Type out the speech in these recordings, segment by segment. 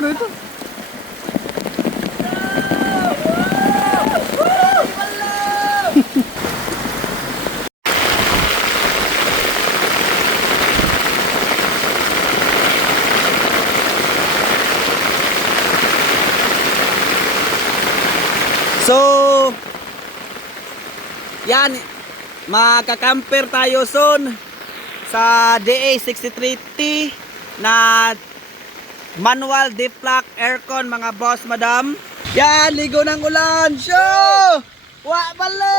ano ito? So, yan, makakamper tayo soon sa DA63T na manual defrock aircon mga boss madam. Yan, ligo ng ulan. Show! Wa bala!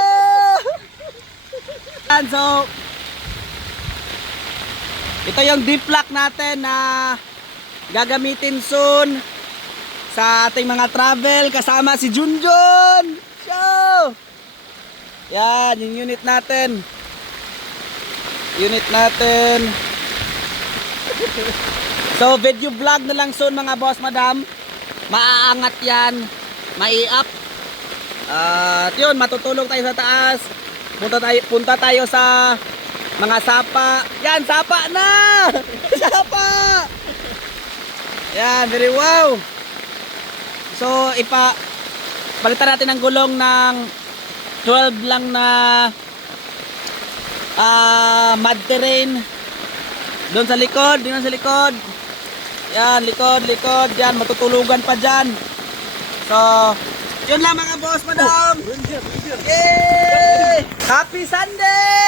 Yan, so ito yung defrock natin na gagamitin soon sa ating mga travel kasama si Junjun. Show! Yan, yung unit natin. So, video vlog na lang soon mga boss, madam. Maaangat yan. Mai-up. At yun, matutulog tayo sa taas. Punta tayo sa mga sapa. Yan, sapa na! Sapa! Yan, very wow. So, palitan natin ang gulong ng 12 lang na mud terrain. Doon sa likod, Yan, likod. Yan, matutulugan pa dyan. So, yun lang mga boss, madam. Yay! Happy Sunday!